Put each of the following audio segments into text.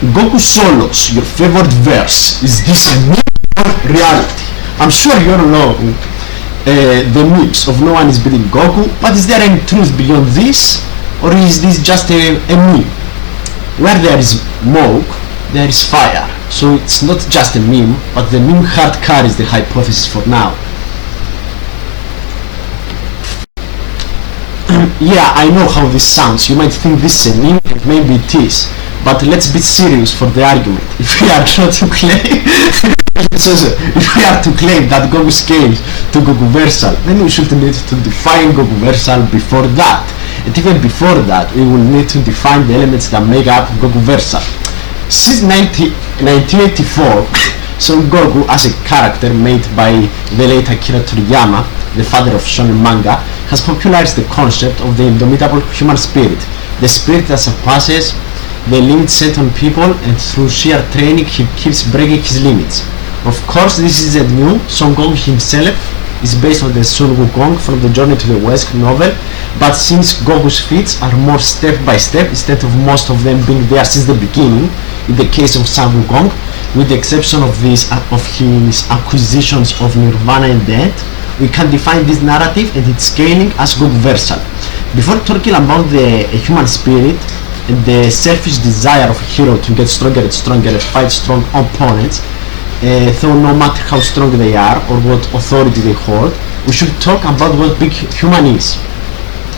Goku solos, your favorite verse. Is this a myth or reality? I'm sure you all know the myths of no one is beating Goku, but is there any truth beyond this? Or is this just a meme? Where there is smoke, there is fire. So it's not just a meme, but the meme heart carries the hypothesis for now. Yeah, I know how this sounds. You might think this is a meme, and maybe it is. But let's be serious for the argument. If we are not to claim, if we are to claim that Goku scales to Gokuversal, then we should need to define Gokuversal before that. And even before that, we will need to define the elements that make up Gokuversal. Since 1984, Son Goku as a character made by the late Akira Toriyama, the father of shonen manga, has popularized the concept of the indomitable human spirit, the spirit that surpasses the limits set on people, and through sheer training he keeps breaking his limits. Of course, this isn't new. Son Goku himself is based on the Sun Wukong from the Journey to the West novel, but since Goku's feats are more step by step instead of most of them being there since the beginning, in the case of Sun Wukong, with the exception of his acquisitions of Nirvana and Death, we can define this narrative and its scaling as Gokuversal. Before talking about the human spirit and the selfish desire of a hero to get stronger and stronger and fight strong opponents, though no matter how strong they are or what authority they hold, we should talk about what being human is.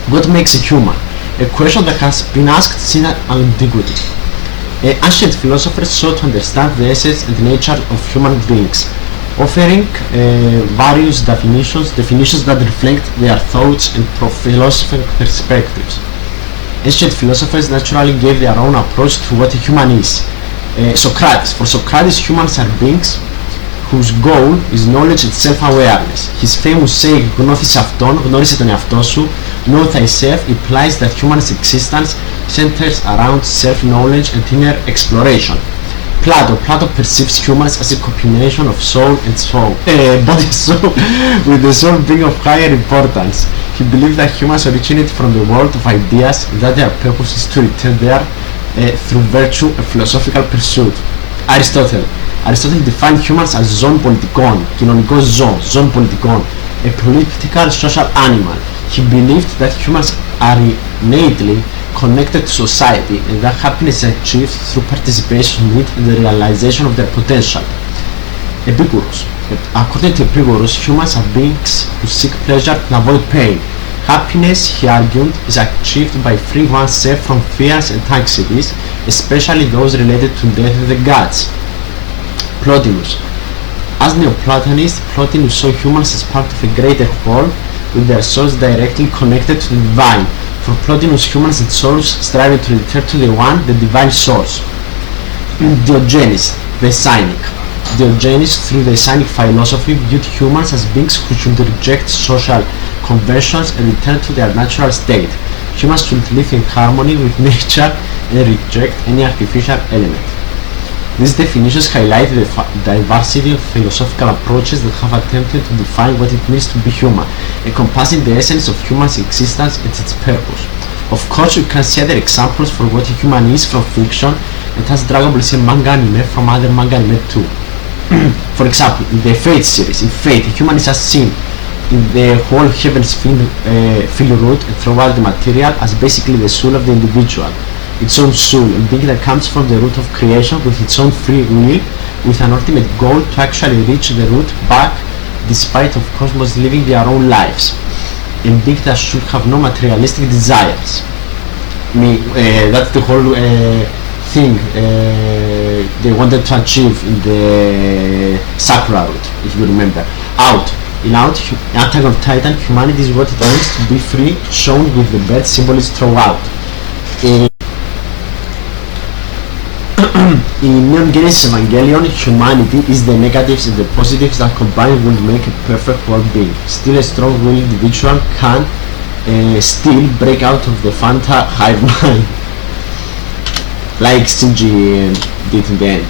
What makes a human? A question that has been asked since antiquity. Ancient philosophers sought to understand the essence and nature of human beings, offering various definitions that reflect their thoughts and philosophical perspectives. Ancient philosophers naturally gave their own approach to what a human is. Socrates. For Socrates, humans are beings whose goal is knowledge and self-awareness. His famous saying, "Γνώθεις αυτόν, γνώρισε τον εαυτό σου," know thyself, implies that human existence centers around self-knowledge and inner exploration. Plato perceives humans as a combination of soul and soul, body and soul, with the soul being of higher importance. He believed that humans originate from the world of ideas and that their purpose is to return there through virtue and philosophical pursuit. Aristotle defined humans as ζώων πολιτικών, κοινωνικό ζώο, ζώων πολιτικών, a political social animal. He believed that humans are innately connected to society and that happiness is achieved through participation in it and the realization of their potential. Epicurus. According to Epicurus, humans are beings who seek pleasure and avoid pain. Happiness, he argued, is achieved by freeing oneself from fears and anxieties, especially those related to death and the gods. Plotinus. As Neoplatonist, Plotinus saw humans as part of a greater whole, with their souls directly connected to the divine. For Plotinus, humans and souls striving to return to the one, the divine source. Diogenes, the Cynic. Diogenes, through the Cynic philosophy, viewed humans as beings who should reject social conventions and return to their natural state. Humans should live in harmony with nature and reject any artificial element. These definitions highlight the diversity of philosophical approaches that have attempted to define what it means to be human, encompassing the essence of human's existence and its purpose. Of course, we can see other examples for what a human is from fiction, and as Dragon Ball Z manga anime from other manga anime too. For example, in the Fate series, in Fate, a human is as seen in the whole heavens feel root and throughout the material as basically the soul of the individual, its own soul, a being that comes from the root of creation with its own free will, with an ultimate goal to actually reach the root back despite of cosmos living their own lives, a being that should have no materialistic desires. That's the whole thing they wanted to achieve in the Sakura route, if you remember. In Attack on Titan, humanity is what it means to be free, shown with the bird symbolism throughout. In Neon Genesis Evangelion, humanity is the negatives and the positives that combined will make a perfect world being. Still, a strong-willed individual can still break out of the Fanta hive mind, like Shinji did in the end.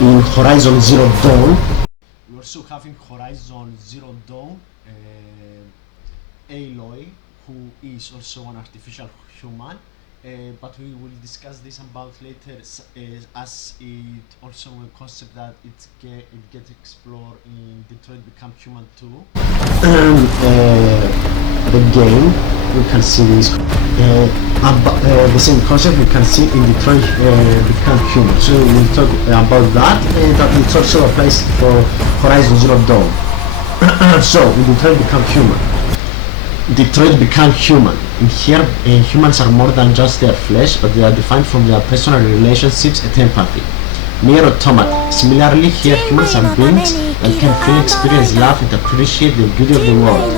in Horizon Zero Dawn. We also have in Horizon Zero Dawn Aloy, who is also an artificial human, but we will discuss this about later, as it also a concept that it gets explored in Detroit Become Human 2. The game, we can see this, the same concept we can see in Detroit Become Human. So we'll talk about that, that it also applies for Horizon Zero Dawn. So, in Detroit Become Human. Detroit Become Human. In here, humans are more than just their flesh, but they are defined from their personal relationships and empathy. Near automata. Similarly, here humans are beings that can feel, experience love, and appreciate the beauty of the world.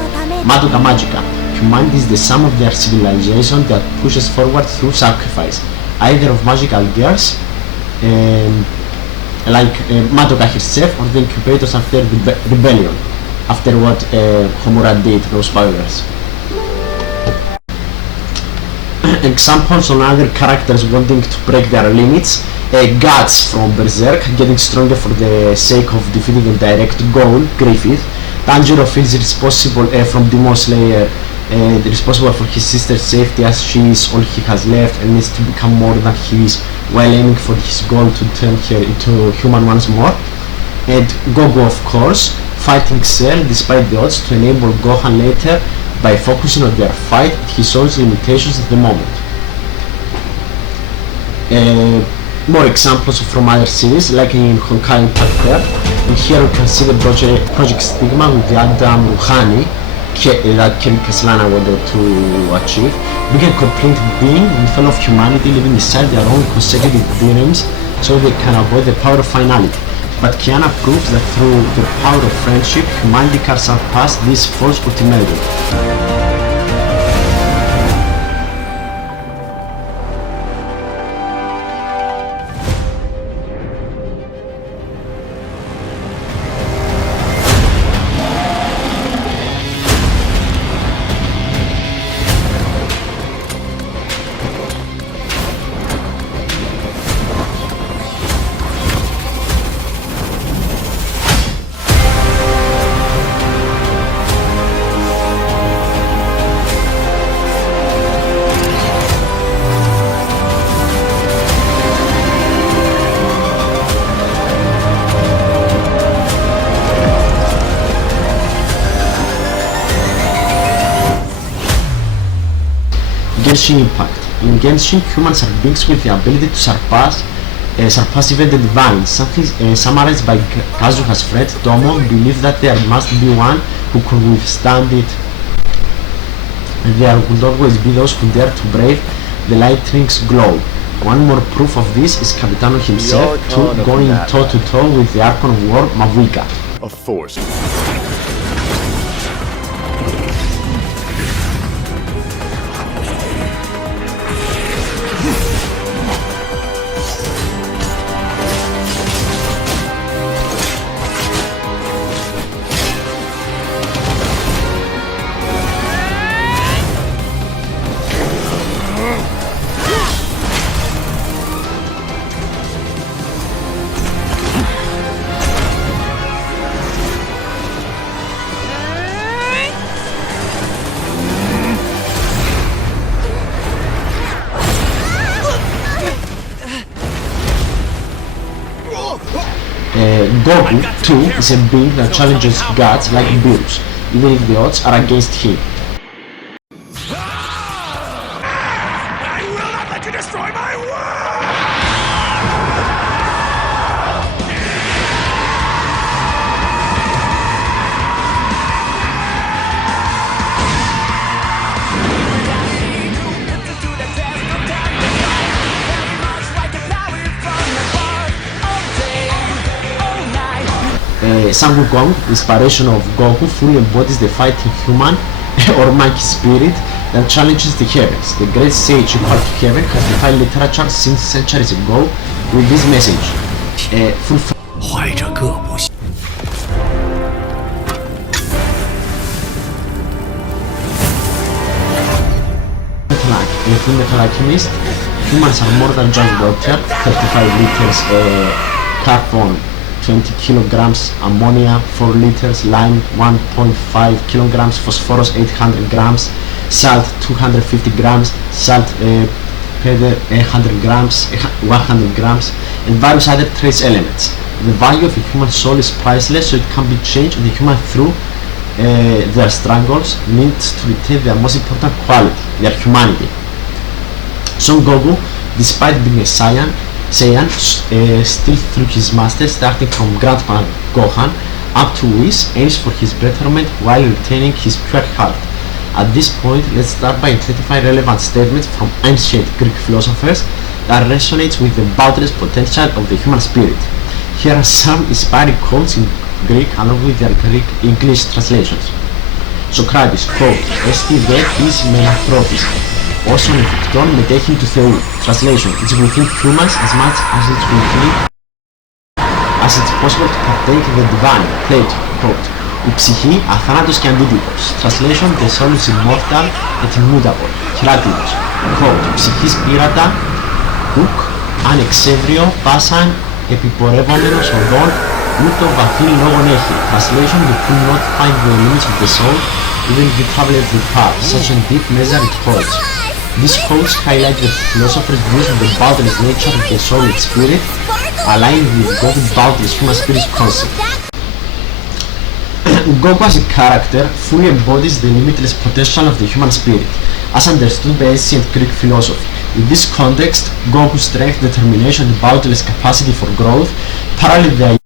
Madoka Magica. Humanity is the sum of their civilization that pushes forward through sacrifice, either of magical girls, like Madoka herself, or the incubators after the rebellion, after what Homura did, no spoilers. Examples on other characters wanting to break their limits: Guts from Berserk, getting stronger for the sake of defeating a direct goal, Griffith. Tanjiro feels responsible from Demon Slayer, responsible for his sister's safety, as she is all he has left and needs to become more than he is, while aiming for his goal to turn her into human once more. And Goku, of course, fighting Cell despite the odds to enable Gohan later by focusing on their fight at his own limitations at the moment. More examples from other series, like in Honkai Impact Third. And here we can see the Project Stigma with the Adam Rouhani that Kevin Castellana wanted to achieve. Being a complete being with all of humanity living inside their own consecutive dreams, so they can avoid the power of finality. But Kiana proves that through the power of friendship, humanity can surpass this false ultimatum. Genshin Impact. In Genshin, humans are beings with the ability to surpass even the divine. Something summarized by Kazuha's friend Tomo believes that there must be one who could withstand it, and there will always be those who dare to brave the lightning's glow. One more proof of this is Capitano himself, going toe-to-toe with the Archon of War, Mavuika. A force. Goku, too, is a being that challenges gods like Beerus, even if the odds are against him. I will not let you destroy my world! Sun Wukong, inspiration of Goku, fully embodies the fighting human or monkey spirit that challenges the heavens. The great sage equal to heaven has defined literature since centuries ago with this message. In Fullmetal Alchemist, humans are more than just water, 35 liters carbon 20 kilograms, ammonia 4 liters, lime 1.5 kilograms, phosphorus 800 grams, salt 250 grams, salt pepper 100 grams, 100 grams, and various other trace elements. The value of a human soul is priceless, so it can be changed, and the human through their struggles needs to retain their most important quality, their humanity. Son Goku, despite being a Saiyan, still through his master, starting from Grandpa Gohan up to Whis, aims for his betterment while retaining his pure heart. At this point, let's start by identifying relevant statements from ancient Greek philosophers that resonates with the boundless potential of the human spirit. Here are some inspiring quotes in Greek along with their Greek English translations. Σοκράτης, quote, «Έστι δε εις με ανθρώπης, όσον εφικτόν μετέχει του Θεού». Translation, it's within humans as much as it's possible to partake the divine. Plato, quote, «Η ψυχή αθάνατος και αντίτυπος». Translation, the soul is immortal and immutable. Χιλάτινος, quote, «Ψυχής πείρατα, ουκ, ανεξέβριο, πάσαν, επιπορεύομενος οδόν, ούτω βαθύ λόγον έχει». Translation, you could not find the limits of the soul, even if you travel every path, such a deep measure it holds. These quotes highlight the philosopher's views of the boundless nature of the soul and spirit, aligned with Goku's boundless human spirit concept. Goku as a character fully embodies the limitless potential of the human spirit, as understood by ancient Greek philosophy. In this context, Goku's strength, determination, and boundless capacity for growth parallel the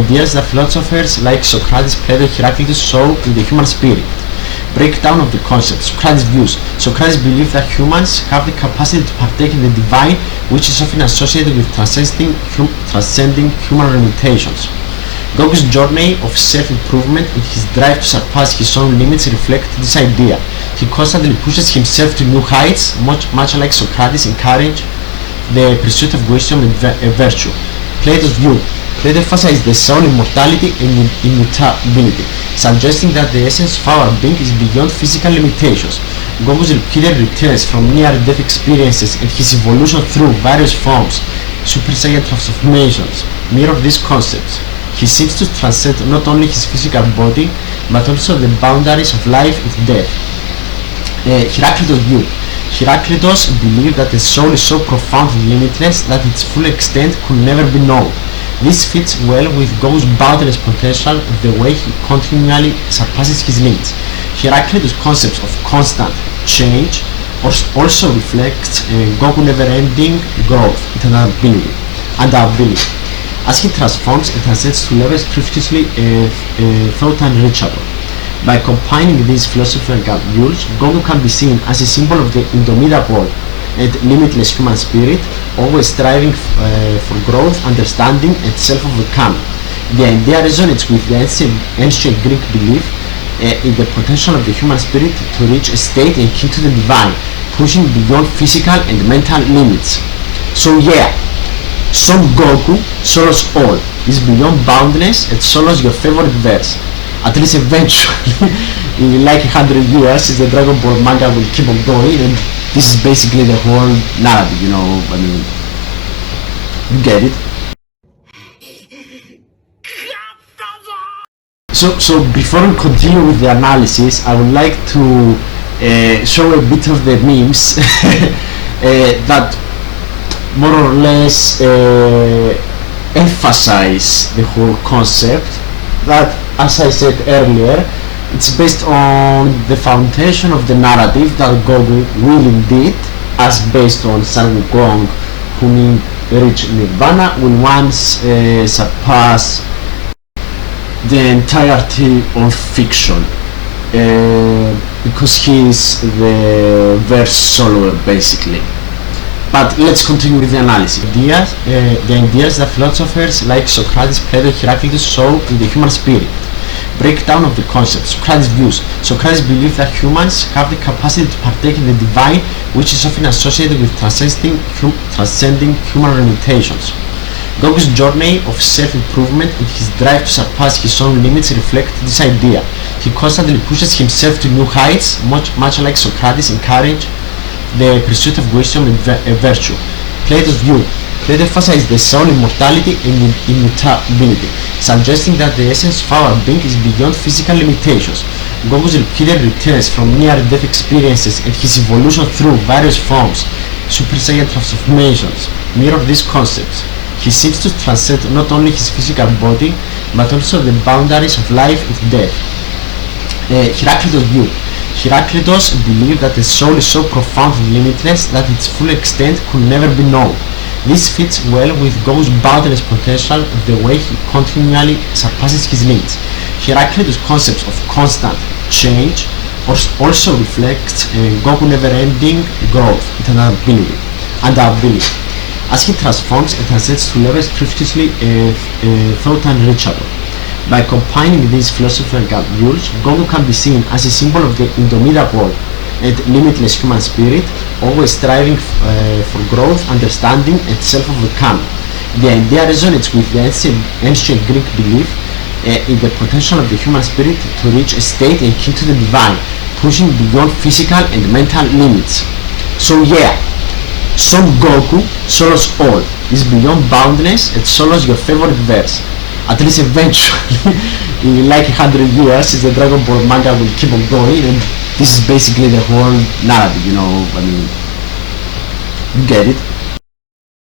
ideas that philosophers like Socrates, Plato, Heraclitus saw in the human spirit. Breakdown of the concept. Socrates' views. Socrates believed that humans have the capacity to partake in the divine, which is often associated with transcending human limitations. Goku's journey of self-improvement and his drive to surpass his own limits reflect this idea. He constantly pushes himself to new heights, much like Socrates encouraged the pursuit of wisdom and virtue. Plato's view. Plato emphasized the soul, immortality and immutability, suggesting that the essence of our being is beyond physical limitations. Goku's repeated returns from near-death experiences and his evolution through various forms, Super Saiyan transformations, mirror these concepts. He seems to transcend not only his physical body, but also the boundaries of life and death. Heraclitus' view. Heraclitus believed that the soul is so profound and limitless that its full extent could never be known. This fits well with Goku's boundless potential and the way he continually surpasses his limits. Heraclitus' concept of constant change also reflects Goku's never-ending growth and ability, as he transforms and transcends to levels previously thought unreachable. By combining these philosophical views, Goku can be seen as a symbol of the indomitable and limitless human spirit, always striving for growth, understanding, and self-overcoming. The idea resonates with the ancient Greek belief in the potential of the human spirit to reach a state akin to the divine, pushing beyond physical and mental limits. So yeah, Son Goku, Solos all, is beyond boundless and Solos your favorite verse. At least eventually, in like 100 years, the Dragon Ball manga will keep on going, and this is basically the whole narrative, you know, I mean, you get it? So before we continue with the analysis, I would like to show a bit of the memes that more or less emphasize the whole concept that, as I said earlier, it's based on the foundation of the narrative that Goku will indeed, as based on Sun Wukong, who reach Nirvana, will once surpass the entirety of fiction, because he is the verse soloer basically. But let's continue with the analysis. The ideas that philosophers like Socrates, Plato, Heraclitus saw in the human spirit. Breakdown of the concept. Socrates' views. Socrates believed that humans have the capacity to partake in the divine, which is often associated with transcending human limitations. Goku's journey of self-improvement and his drive to surpass his own limits reflect this idea. He constantly pushes himself to new heights, much like Socrates encouraged the pursuit of wisdom and virtue. Plato's view. Plato emphasizes the soul, immortality and immutability, suggesting that the essence of our being is beyond physical limitations. Goku's repeated returns from near-death experiences and his evolution through various forms, Super Saiyan transformations, mirror these concepts. He seems to transcend not only his physical body, but also the boundaries of life and death. Heraclitus' view. Heraclitus believed that the soul is so profound and limitless that its full extent could never be known. This fits well with Goku's boundless potential and the way he continually surpasses his limits. Heraclitus' concepts of constant change also reflects Goku's never-ending growth and ability, as he transforms and transcends to levels previously thought unreachable. By combining these philosophical views, Goku can be seen as a symbol of the indomitable and limitless human spirit, always striving for growth, understanding, and self-overcoming. The idea resonates with the ancient Greek belief in the potential of the human spirit to reach a state akin to the divine, pushing beyond physical and mental limits. So yeah, Son Goku solos all, is beyond boundless and solos your favorite verse. At least eventually, in like 100 years, the Dragon Ball manga will keep on going, and this is basically the whole narrative, you know, I mean, you get it.